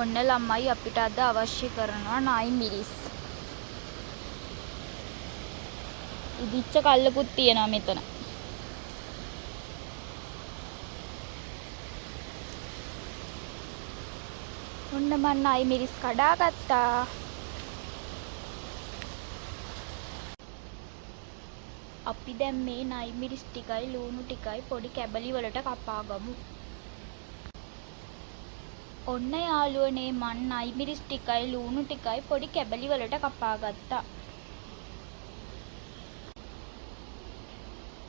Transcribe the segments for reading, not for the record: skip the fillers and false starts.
ඔන්න ළමයි අපිට අද අවශ්‍ය කරනවා නයි මිරිස්. ඉදිච්ච කල්ලකුත් තියෙනවා මෙතන. ඔන්න මම නයි මිරිස් කඩා ගත්තා. අපි දැන් මේ නයි මිරිස් ටිකයි ලූණු ටිකයි පොඩි කැබලි වලට කපා ගමු. ඔන්න යාළුවනේ මං නයි මිරිස් ටිකයි ලූණු ටිකයි පොඩි කැබලි වලට කපා ගත්තා.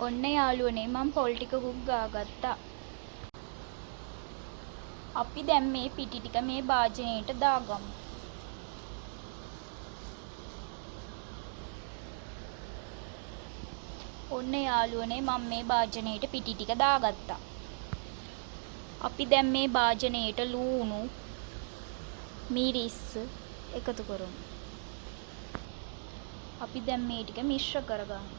ඔන්න යාළුවනේ මං පොල් ටිකකුත් ගාගත්තා. අපි දැන් මේ පිටි ටික මේ භාජනයට දාගමු. ඔන්න යාළුවනේ මම මේ භාජනයට පිටි ටික දාගත්තා. අපි දැන් මේ භාජනයට ලූණු මිරිස් එකතු කරමු. අපි දැන් මේ ටික මිශ්‍ර කරගමු.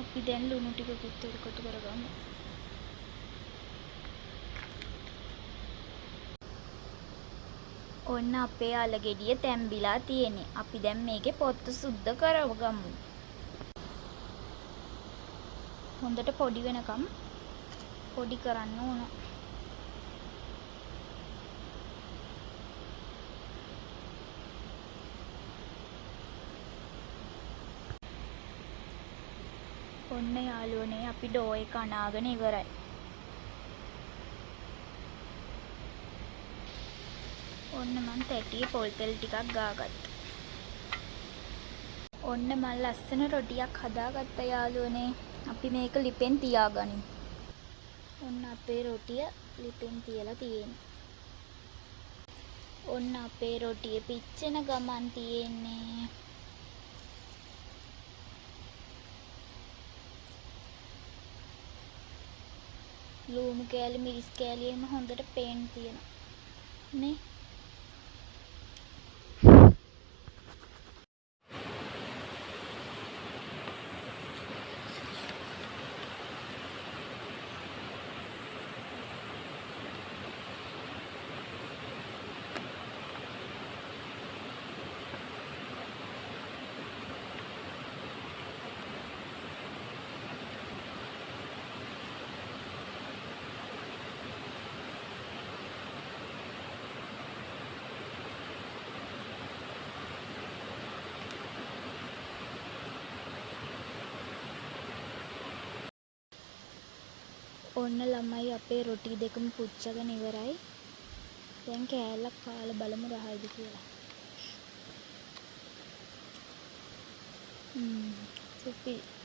අපි දැන් ලුණු ටිකකුත් එකතු කරගමු. ඔන්න අපේ අල ගෙඩිය තැම්බිලා තියෙන්නේ. අපි දැන් මේකේ පොත්තු සුද්ධ කරගමු. හොඳට පොඩි වෙනකම් පොඩි කරන්න ඕන. ඔන්න යාළුවනේ අපි ඩෝ එක අනාගෙන ඉවරයි. ඔන්න මං තැටියේ පොල් තෙල් ටිකක් ගාගත්තා. ඔන්න මං ලස්සන රොටියක් හදාගත්තා යාළුවනේ. අපි මේක ලිපෙන් තියාගනිමු. ඔන්න අපේ රොටිය ලිපෙන් තියලා තියෙන්නේ. ඔන්න අපේ රොටිය පිච්චෙන ගමන් තියෙන්නේ. ලූණු කෑලි මිරිස් කෑලි එහෙම හොඳට පේන්න තියෙනවා නේ. ඔන්න ළමයි අපේ රොටි දෙකම පුච්චගෙන ඉවරයි. දැන් කෑල්ලක් කාලා බලමු රහයිද කියලා. සුපිරි.